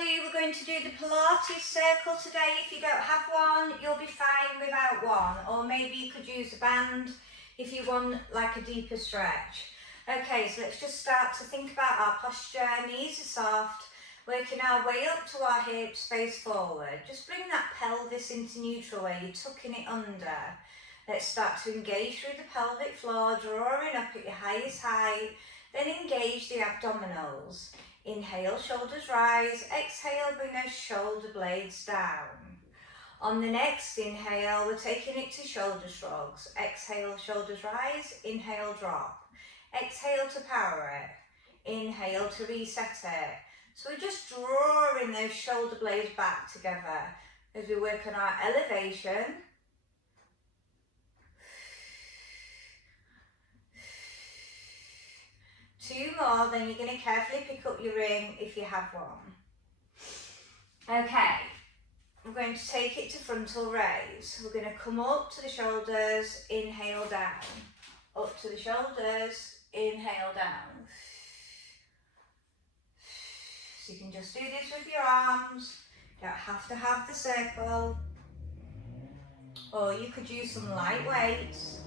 everybody, we're going to do the Pilates circle today. If you don't have one, you'll be fine without one, or maybe you could use a band if you want like a deeper stretch. Okay, so let's just start to think about our posture. Knees are soft, working our way up to our hips, face forward. Just bring that pelvis into neutral where you're tucking it under. Let's start to engage through the pelvic floor, drawing up at your highest height, then engage the abdominals. Inhale, shoulders rise. Exhale, bring those shoulder blades down. On the next inhale, we're taking it to shoulder shrugs. Exhale, shoulders rise. Inhale, drop. Exhale to power it. Inhale to reset it. So we're just drawing those shoulder blades back together as we work on our elevation. Two more, then you're going to carefully pick up your ring if you have one. Okay, we're going to take it to frontal raise. We're going to come up to the shoulders, inhale down. Up to the shoulders, inhale down. So you can just do this with your arms. You don't have to have the circle. Or you could use some light weights.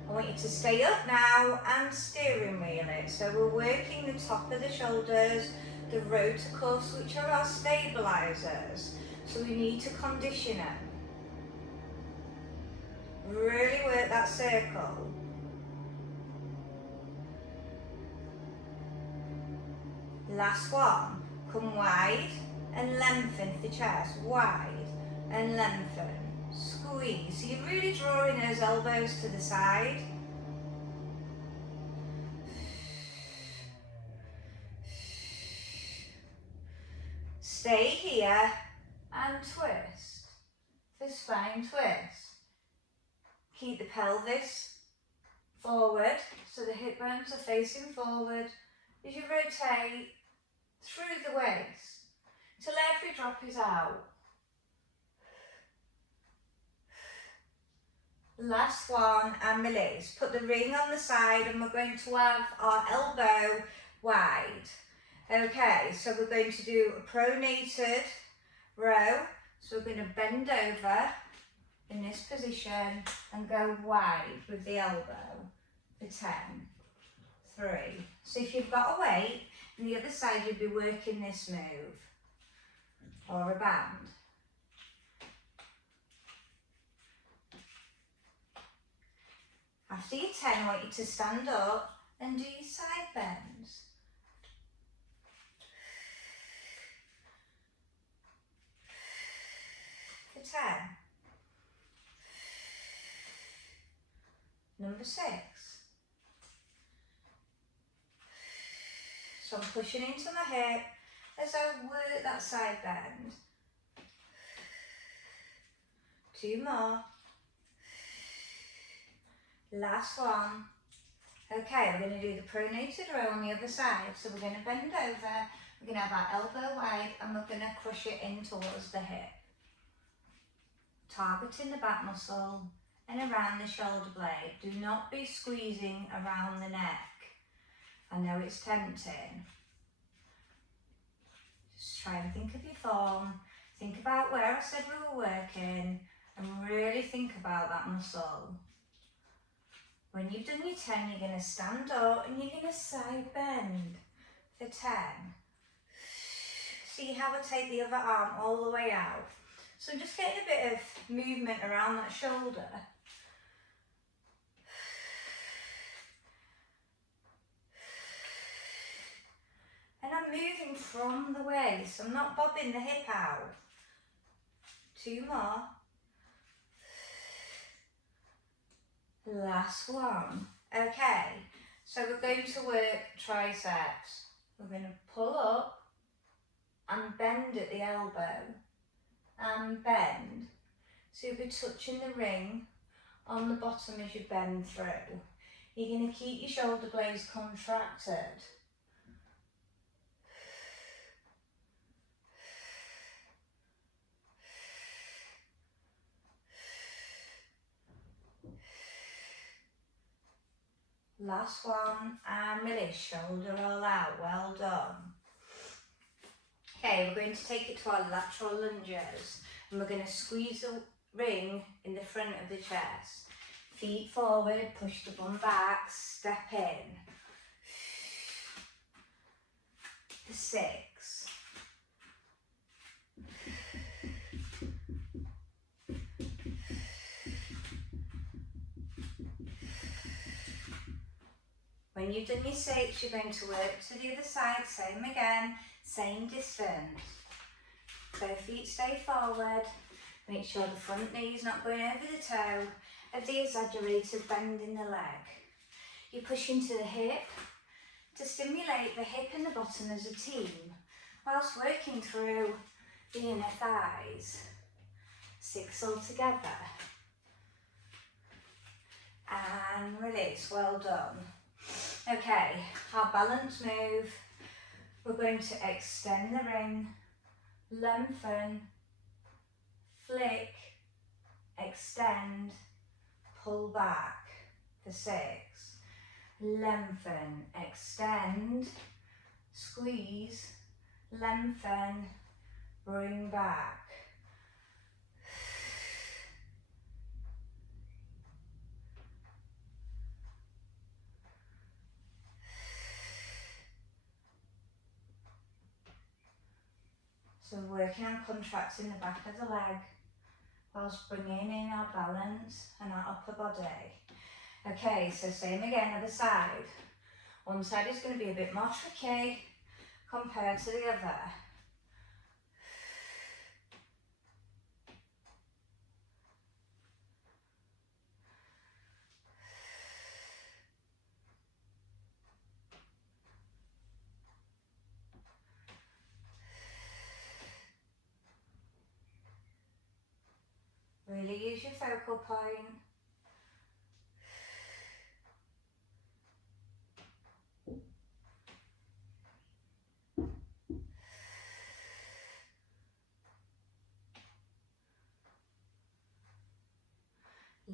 I want you to stay up now and steering wheel it. So we're working the top of the shoulders, the rotor cuffs, which are our stabilizers. So we need to condition them. Really work that circle. Last one. Come wide and lengthen the chest. Wide and lengthen. Squeeze. So you're really drawing those elbows to the side. Stay here and twist. The spine twist. Keep the pelvis forward so the hip bones are facing forward as you rotate through the waist till every drop is out. Last one and release. Put the ring on the side and we're going to have our elbow wide. Okay, so we're going to do a pronated row. So we're going to bend over in this position and go wide with the elbow for 10, 3. So if you've got a weight, on the other side you'd be working this move or a band. After your 10, I want you to stand up and do your side bends. For 10. Number 6. So I'm pushing into my hip as I work that side bend. 2 more. Last one. Okay, we're going to do the pronated row on the other side. So we're going to bend over, we're going to have our elbow wide and we're going to crush it in towards the hip. Targeting the back muscle and around the shoulder blade. Do not be squeezing around the neck. I know it's tempting. Just try and think of your form. Think about where I said we were working and really think about that muscle. When you've done your 10, you're going to stand up and you're going to side bend for 10. See how I take the other arm all the way out. So I'm just getting a bit of movement around that shoulder. And I'm moving from the waist. I'm not bobbing the hip out. 2 more. Last one. Okay, so we're going to work triceps. We're going to pull up and bend at the elbow and bend. So you'll be touching the ring on the bottom as you bend through. You're going to keep your shoulder blades contracted. Last one, and release, shoulder roll out, well done. Okay, we're going to take it to our lateral lunges, and we're going to squeeze the ring in the front of the chest. Feet forward, push the bum back, step in. For 6. When you've done your 6, you're going to work to the other side, same again, same distance. Both feet stay forward. Make sure the front knee is not going over the toe of the exaggerated bend in the leg. You push into the hip to stimulate the hip and the bottom as a team, whilst working through the inner thighs. 6 all together. And release, well done. Okay, our balance move. We're going to extend the ring, lengthen, flick, extend, pull back for 6. Lengthen, extend, squeeze, lengthen, bring back. So we're working on contracting the back of the leg whilst bringing in our balance and our upper body. Okay, so same again, other side. One side is going to be a bit more tricky compared to the other. Really use your focal point.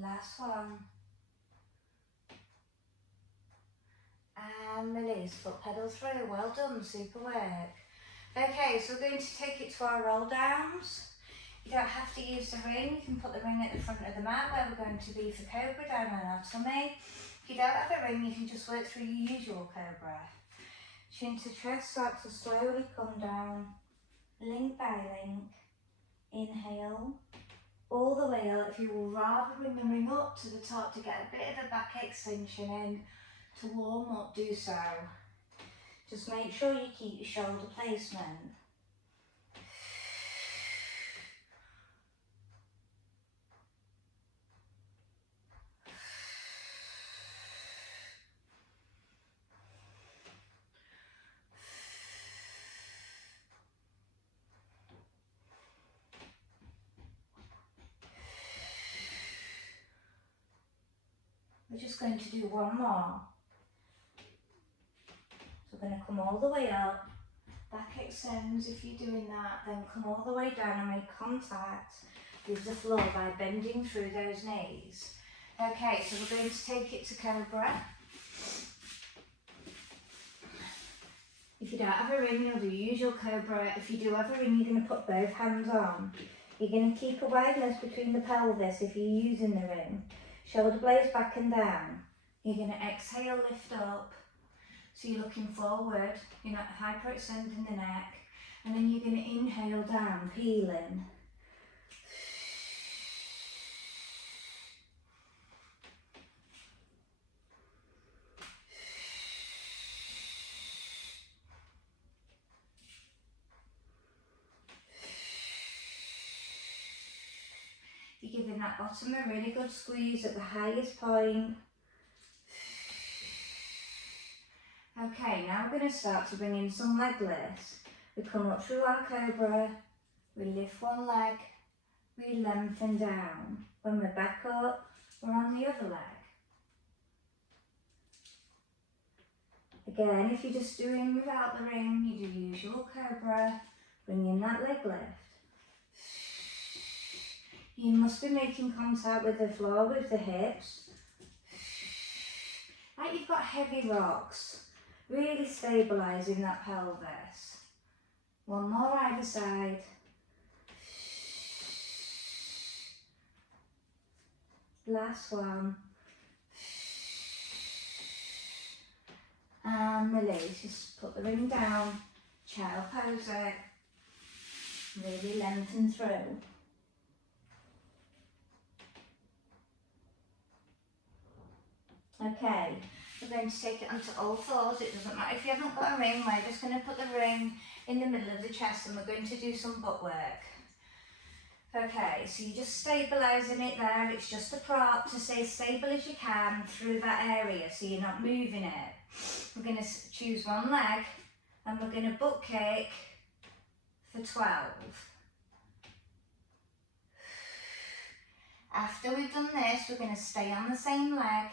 Last one. And release, foot pedal through, well done, super work. Okay, so we're going to take it to our roll downs. You don't have to use the ring, you can put the ring at the front of the mat where we're going to be for cobra down on our tummy. If you don't have a ring, you can just work through your usual cobra. Chin to chest, start to slowly come down, link by link, inhale, all the way up. If you will rather bring the ring up to the top to get a bit of a back extension in, to warm up, do so. Just make sure you keep your shoulder placement. We're just going to do one more. So we're going to come all the way up, back extends if you're doing that, then come all the way down and make contact with the floor by bending through those knees. Okay, so we're going to take it to cobra. If you don't have a ring, you'll do usual cobra. If you do have a ring, you're going to put both hands on. You're going to keep a wideness between the pelvis if you're using the ring. Shoulder blades back and down. You're going to exhale, lift up. So you're looking forward, you're not hyperextending the neck. And then you're going to inhale down, peeling. You're giving that bottom a really good squeeze at the highest point. Okay, now we're going to start to bring in some leg lifts. We come up through our cobra, we lift one leg, we lengthen down. When we're back up, we're on the other leg. Again, if you're just doing without the ring, you do usual cobra, bring in that leg lift. You must be making contact with the floor with the hips. At like you've got heavy rocks, really stabilising that pelvis. One more either side. Last one. And release. Just put the ring down, child pose it, really lengthen through. Okay, we're going to take it onto all fours. It doesn't matter if you haven't got a ring, we're just going to put the ring in the middle of the chest and we're going to do some butt work. Okay, so you're just stabilising it there. It's just a prop to stay stable as you can through that area so you're not moving it. We're going to choose one leg and we're going to butt kick for 12. After we've done this, we're going to stay on the same leg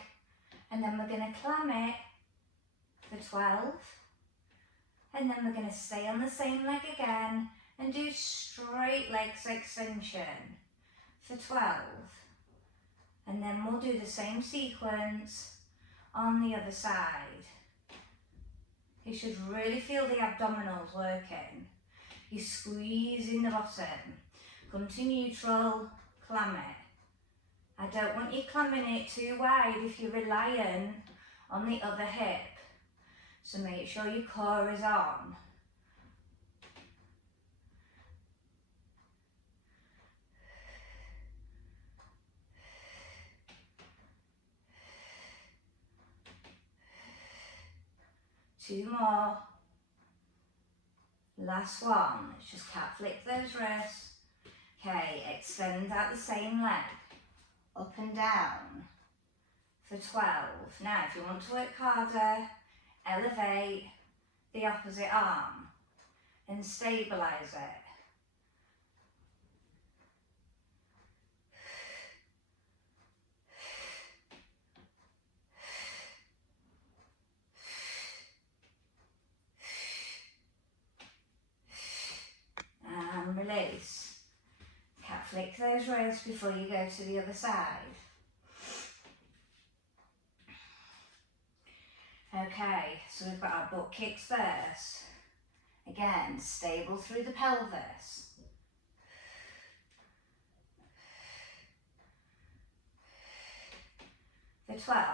and then we're going to clam it for 12. And then we're going to stay on the same leg again and do straight legs extension for 12. And then we'll do the same sequence on the other side. You should really feel the abdominals working. You're squeezing the bottom. Come to neutral, clam it. I don't want you clamming it too wide if you're relying on the other hip. So make sure your core is on. Two more. Last one. Let's just cat flick those wrists. Okay, extend out the same leg. Up and down for 12. Now, if you want to work harder, elevate the opposite arm and stabilise it. And release. Cat flick those wrists before you go to the other side. Okay, so we've got our butt kicks first. Again, stable through the pelvis. For 12,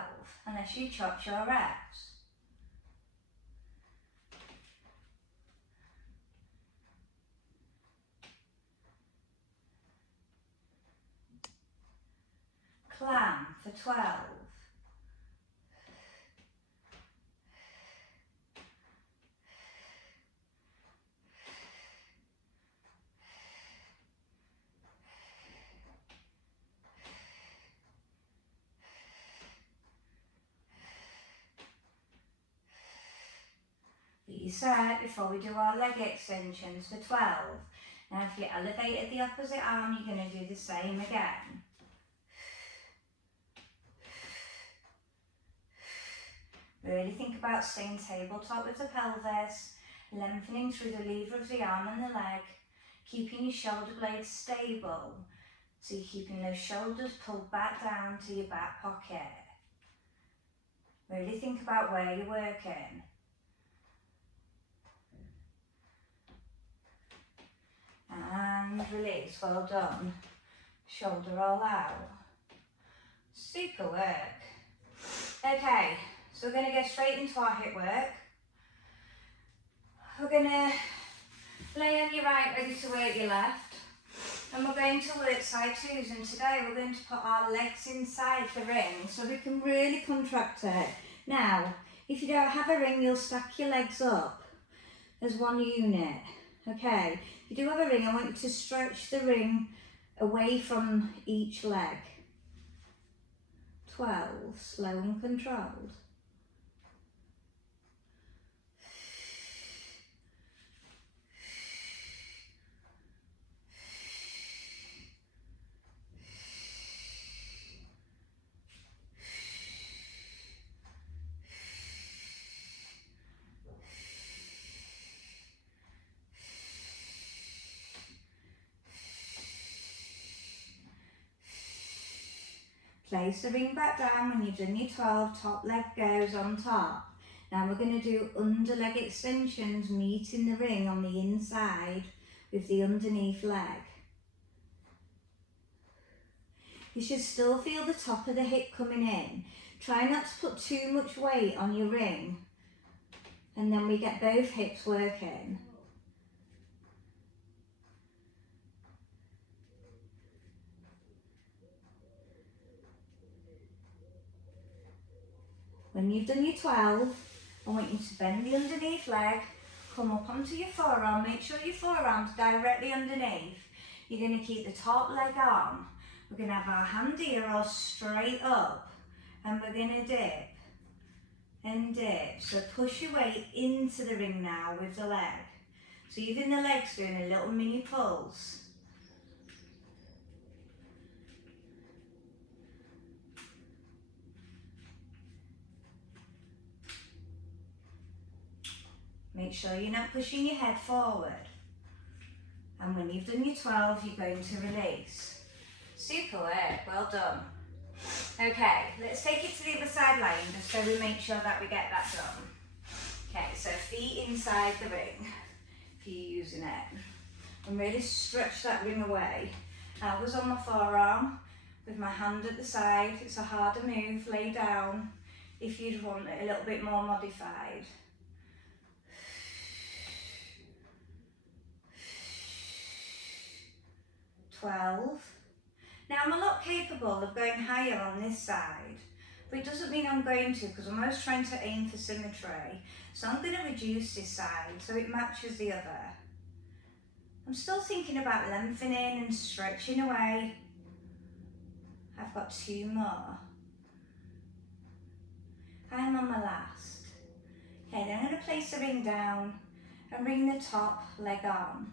unless you chop your reps. Clam for 12. Reset before we do our leg extensions for 12. Now if you elevated the opposite arm, you're going to do the same again. Really think about staying tabletop with the pelvis, lengthening through the lever of the arm and the leg, keeping your shoulder blades stable, so you're keeping those shoulders pulled back down to your back pocket. Really think about where you're working. And release, well done. Shoulder all out. Super work. Okay, so we're going to go straight into our hip work. We're going to lay on your right, ready to work your left. And we're going to work side twos, and today we're going to put our legs inside the ring so we can really contract it. Now, if you don't have a ring, you'll stack your legs up as one unit. Okay, if you do have a ring, I want you to stretch the ring away from each leg. 12, slow and controlled. Place the ring back down. When you've done your 12, top leg goes on top. Now we're going to do under leg extensions, meeting the ring on the inside with the underneath leg. You should still feel the top of the hip coming in. Try not to put too much weight on your ring, and then we get both hips working. When you've done your 12, I want you to bend the underneath leg, come up onto your forearm, make sure your forearm's directly underneath. You're going to keep the top leg on. We're going to have our hand here all straight up, and we're going to dip and dip. So push your weight into the ring now with the leg. So even the leg's doing a little mini pulse. Make sure you're not pushing your head forward. And when you've done your 12, you're going to release. Super work, well done. Okay, let's take it to the other side line just so we make sure that we get that done. Okay, so feet inside the ring, if you're using it. And really stretch that ring away. Elbows on my forearm, with my hand at the side. It's a harder move, lay down if you'd want it a little bit more modified. Twelve. Now I'm a lot capable of going higher on this side, but it doesn't mean I'm going to, because I'm always trying to aim for symmetry. So I'm going to reduce this side so it matches the other. I'm still thinking about lengthening and stretching away. I've got 2 more. I'm on my last. Okay, then I'm going to place the ring down and bring the top leg on.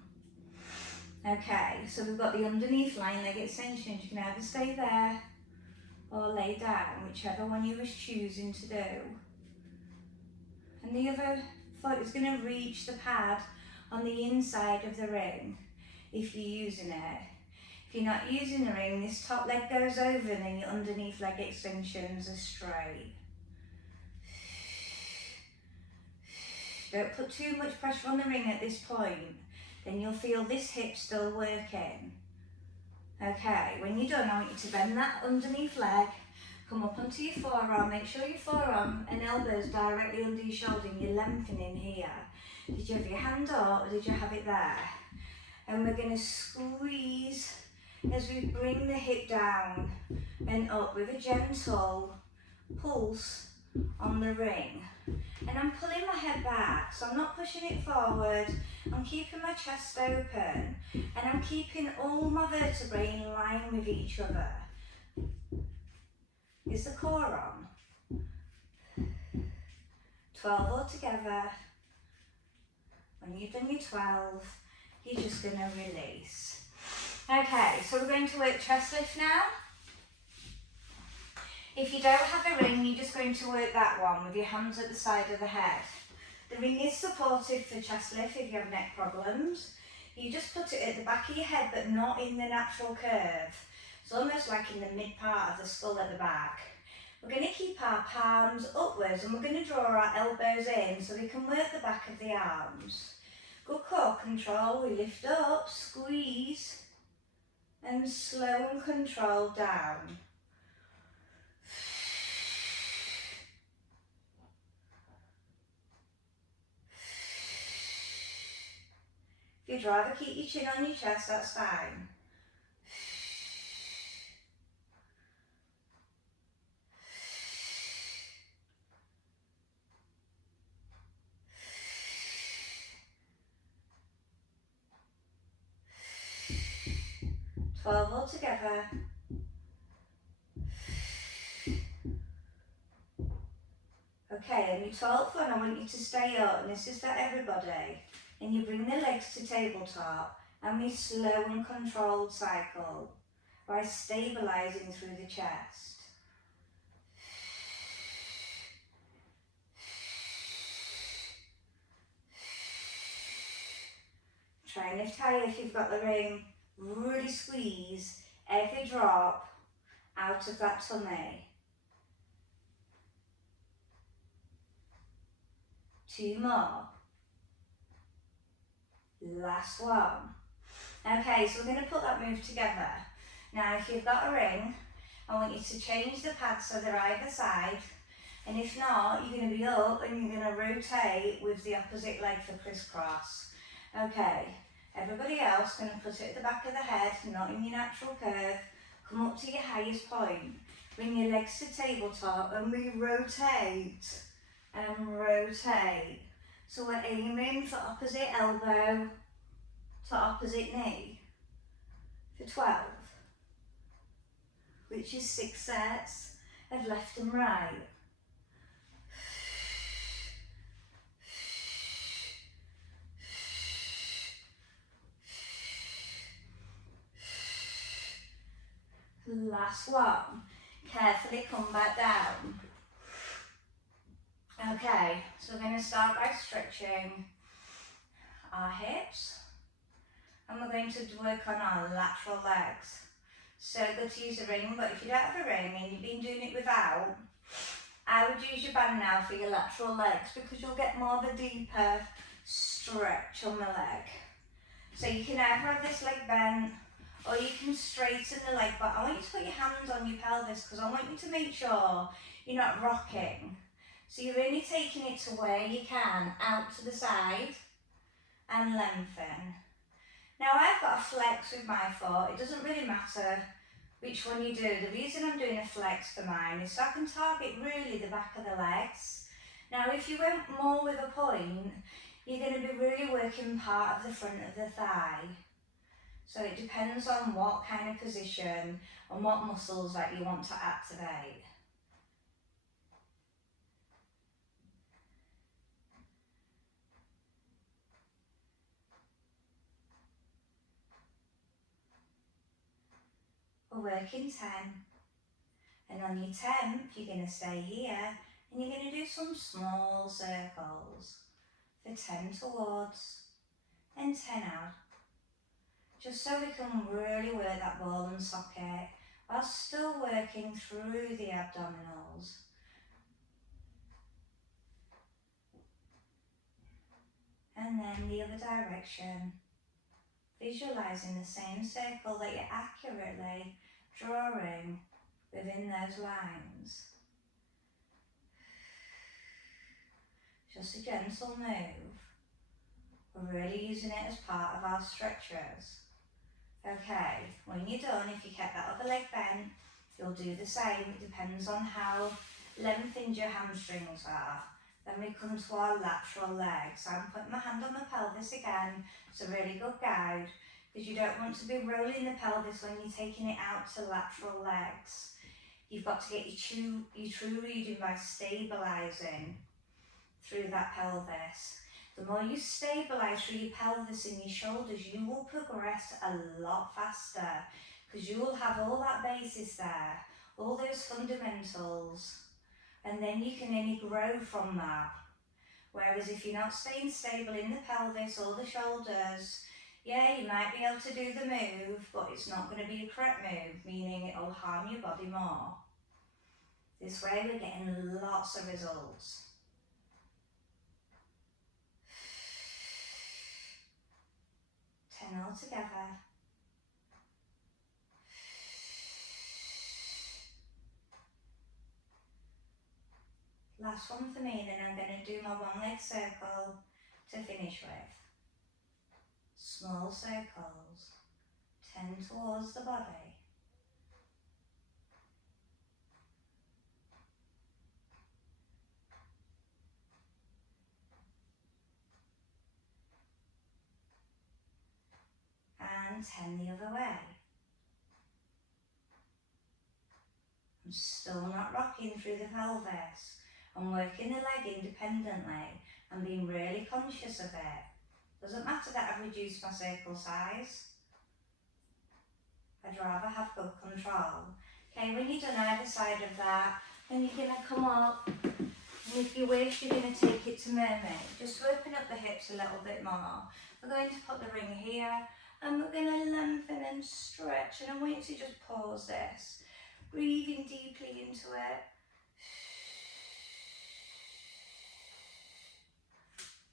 Okay, so we've got the underneath line leg extensions. You can either stay there or lay down, whichever one you was choosing to do. And the other foot is going to reach the pad on the inside of the ring if you're using it. If you're not using the ring, this top leg goes over and then your underneath leg extensions are straight. Don't put too much pressure on the ring at this point. Then you'll feel this hip still working. Okay, when you're done, I want you to bend that underneath leg, come up onto your forearm, make sure your forearm and elbows directly under your shoulder and you're lengthening here. Did you have your hand up or did you have it there? And we're going to squeeze as we bring the hip down and up with a gentle pulse on the ring. And I'm pulling my head back, so I'm not pushing it forward. I'm keeping my chest open and I'm keeping all my vertebrae in line with each other. Is the core on? 12 all together. When you've done your 12, you're just going to release. Okay, so we're going to work chest lift now. If you don't have a ring, you're just going to work that one with your hands at the side of the head. The ring is supportive for chest lift if you have neck problems. You just put it at the back of your head, but not in the natural curve. It's almost like in the mid part of the skull at the back. We're going to keep our palms upwards and we're going to draw our elbows in so we can work the back of the arms. Good core control, we lift up, squeeze, and slow and controlled down. If you'd rather keep your chin on your chest, that's fine. Twelve all together. Okay, and your 12th one, I want you to stay up, and this is for everybody. And you bring the legs to tabletop, and we slow and controlled cycle by stabilising through the chest. Try and lift higher if you've got the ring. Really squeeze every drop out of that tummy. 2 more. Last one. Okay, so we're going to put that move together. Now, if you've got a ring, I want you to change the pads so they're either side. And if not, you're going to be up and you're going to rotate with the opposite leg for crisscross. Okay, everybody else going to put it at the back of the head, not in your natural curve. Come up to your highest point. Bring your legs to tabletop and we rotate and rotate. So we're aiming for opposite elbow to opposite knee for 12, which is 6 sets of left and right. Last one. Carefully come back down. Okay, so we're going to start by stretching our hips and we're going to work on our lateral legs. So good to use a ring, but if you don't have a ring and you've been doing it without, I would use your band now for your lateral legs because you'll get more of a deeper stretch on the leg. So you can either have this leg bent or you can straighten the leg, but I want you to put your hands on your pelvis because I want you to make sure you're not rocking. So you're only taking it to where you can, out to the side and lengthen. Now I've got a flex with my foot. It doesn't really matter which one you do. The reason I'm doing a flex for mine is so I can target really the back of the legs. Now if you went more with a point, you're going to be really working part of the front of the thigh. So it depends on what kind of position and what muscles that you want to activate. We're working 10. And on your 10th, you're going to stay here and you're going to do some small circles for 10 towards and 10 out. Just so we can really work that ball and socket while still working through the abdominals. And then the other direction, visualising the same circle that you're accurately drawing within those lines. Just a gentle move. We're really using it as part of our stretchers. Okay, when you're done, if you kept that other leg bent, you'll do the same. It depends on how lengthened your hamstrings are. Then we come to our lateral legs. So I'm putting my hand on the pelvis again. It's a really good guide because you don't want to be rolling the pelvis when you're taking it out to lateral legs. You've got to get your true reading by stabilising through that pelvis. The more you stabilise through your pelvis and your shoulders, you will progress a lot faster because you will have all that basis there, all those fundamentals, and then you can only grow from that. Whereas if you're not staying stable in the pelvis or the shoulders, yeah, you might be able to do the move, but it's not going to be a correct move, meaning it'll harm your body more. This way we're getting lots of results. All together. Last one for me, then I'm going to do my one leg circle to finish with. Small circles, 10 towards the body. And 10 the other way. I'm still not rocking through the pelvis. I'm working the leg independently and being really conscious of it. Doesn't matter that I've reduced my circle size. I'd rather have good control. Okay, when you've done either side of that, then you're going to come up, and if you wish, you're going to take it to mermaid. Just open up the hips a little bit more. We're going to put the ring here, and we're going to lengthen and stretch, and I want you to just pause this. breathing deeply into it.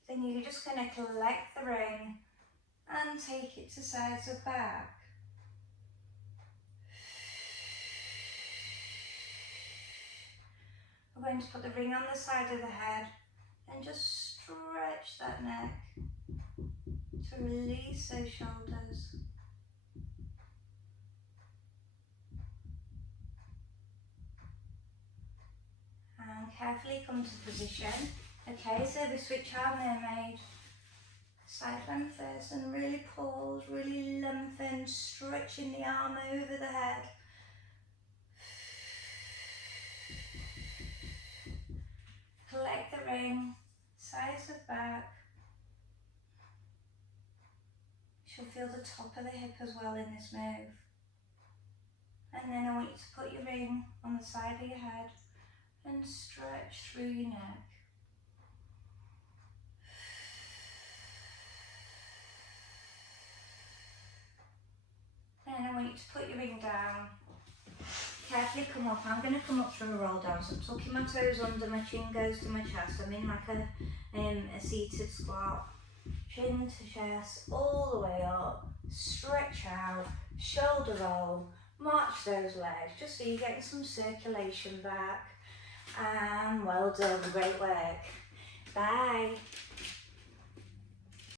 Then you're just going to collect the ring and take it to sides of back. We're going to put the ring on the side of the head and just stretch that neck to release those shoulders. And carefully come to position. Okay, so we switch our mermaid. Side bend first and really pause, really lengthen, stretching the arm over the head. Collect the ring, sides of back. You'll feel the top of the hip as well in this move. And then I want you to put your ring on the side of your head and stretch through your neck. Then I want you to put your ring down. Carefully come up. I'm going to come up through a roll down. So I'm tucking my toes under, my chin goes to my chest. I'm in like a seated squat. Chin to chest, all the way up. Stretch out, shoulder roll. March those legs just so you're getting some circulation back. And well done, great work. Bye.